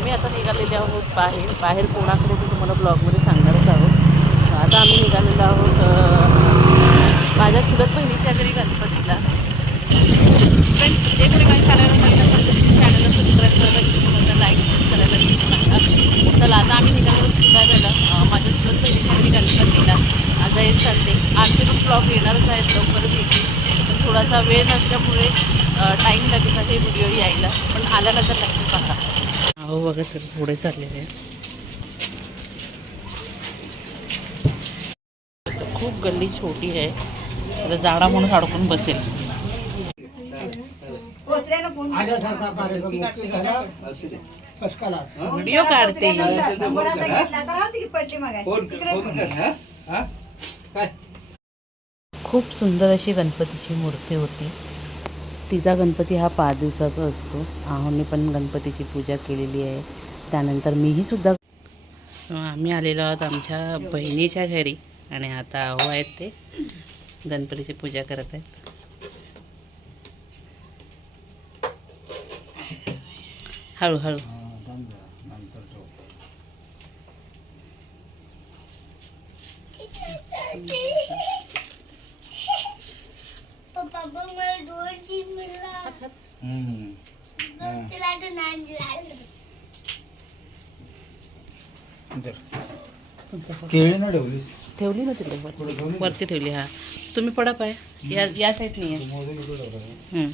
आम्ही आता निघालेले आहोत बाहेर. बाहेर कोणाकडे ते तुम्हाला ब्लॉगमध्ये सांगणारच आहोत. आता आम्ही निघालेलो आहोत माझ्या चुलत बहिणीच्या घरी गणपतीला. पण जे कोणी माझ्या चॅनलला नवीन असेल तर चॅनलला सबस्क्राईब करायला विसरू नका लाईक करायला विसरू नका चला आता आम्ही निघालो फिरायला अं, माझ्या चुलत बहिणीच्या घरी गणपतीला. आता हे संडे आमचे पण ब्लॉग येणारच आहेत लवकरच येतील. पण थोडासा वेळ नसल्यामुळे टाईम लागेल आहे व्हिडिओ यायला. पण आल्यानंतर नक्की पहा अहो बघा सर पुढे चाललेले आहे खूप गल्ली छोटी आहे. आता जाडा म्हणून अडकून बसेल. आल्यासारखा कार्यक्रम मुक्ती झाला. कसकाला व्हिडिओ काढते. खूप सुंदर अशी गणपतीची मूर्ती होती. तिचा गणपती हा पाच दिवसाचा असतो. आहोने पण गणपतीची पूजा केलेली आहे. त्यानंतर मीही सुद्धा आम्ही आलेलो आहोत आमच्या बहिणीच्या घरी आणि आता आहो आहेत ते. गणपतीची पूजा करत आहेत. हळूहळू. केळी ना ठेवलीस? ठेवली ना तिकडे वर वरती ठेवली हा. तुम्ही पडा पाय. या या साईडनी आहे हं.